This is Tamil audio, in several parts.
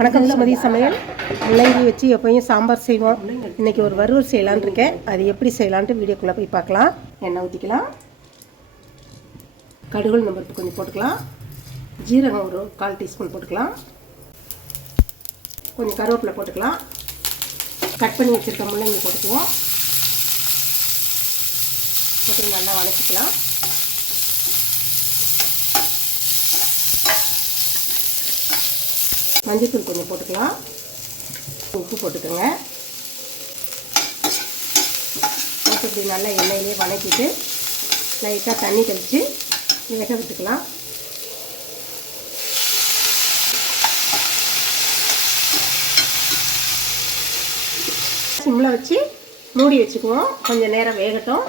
வணக்கம் சுமதி சமையல். முள்ளங்கி வச்சு எப்பயும் சாம்பார் செய்வோம். இன்றைக்கி ஒரு வறுவல் செய்யலான்னு இருக்கேன். அது எப்படி செய்யலான்ட்டு வீடியோக்குள்ளே போய் பார்க்கலாம். எண்ணெய் ஊற்றிக்கலாம். கடுகு நம்பருக்கு கொஞ்சம் போட்டுக்கலாம். ஜீரகம் ஒரு 1/4 டீஸ்பூன் போட்டுக்கலாம். கொஞ்சம் கருவேப்பிலை போட்டுக்கலாம். கட் பண்ணி வச்சுருக்க முள்ளங்கி போட்டுக்குவோம். போட்டு நல்லா வதக்கிக்கலாம். மஞ்சள்தூள் கொஞ்சம் போட்டுக்கலாம். உப்பு போட்டுக்கோங்க. போட்டு இப்படி நல்லா எண்ணெயிலே வதக்கிட்டு லைட்டாக தண்ணி தெளித்து வேக விட்டுக்கலாம். சிம்மில் வச்சு மூடி வச்சுக்குவோம். கொஞ்சம் நேரம் வேகட்டும்.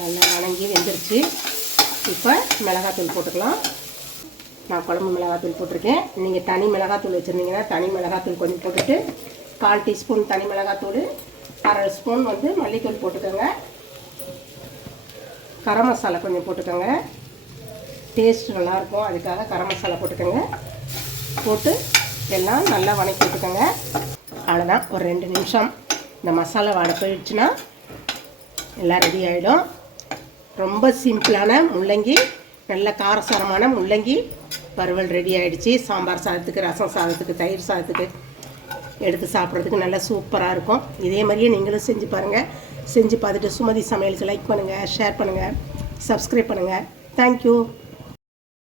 நல்லா வதங்கி வெந்துருச்சு. இப்போ மிளகாத்தூள் போட்டுக்கலாம். நான் குழம்பு மிளகாத்தூள் போட்டிருக்கேன். நீங்கள் தனி மிளகாத்தூள் வச்சுருந்தீங்கன்னா தனி மிளகாத்தூள் கொஞ்சம் போட்டுட்டு 1/4 டீஸ்பூன் தனி மிளகாத்தூள், 1/2 ஸ்பூன் மல்லித்தூள் போட்டுக்கோங்க. கரம் மசாலா கொஞ்சம் போட்டுக்கோங்க. டேஸ்ட் நல்லாயிருக்கும், அதுக்காக கரம் மசாலா போட்டுக்கோங்க. போட்டு எல்லாம் நல்லா வதக்கி விட்டுக்கோங்க. அவ்வளோதான், ஒரு 2 நிமிஷம் இந்த மசாலா வாடை போயிடுச்சுன்னா எல்லாம் ரெடி ஆகிடும். ரொம்ப சிம்பிளான முள்ளங்கி, நல்ல காரசாரமான முள்ளங்கி வறுவல் ரெடி ஆகிடுச்சு. சாம்பார் சாதத்துக்கு, ரசம் சாதத்துக்கு, தயிர் சாதத்துக்கு எடுத்து சாப்பிட்றதுக்கு நல்லா சூப்பராக இருக்கும். இதே மாதிரியே நீங்களும் செஞ்சு பாருங்கள். செஞ்சு பார்த்துட்டு சுமதி சமையலுக்கு லைக் பண்ணுங்கள், ஷேர் பண்ணுங்கள், சப்ஸ்கிரைப் பண்ணுங்கள். தேங்க்யூ.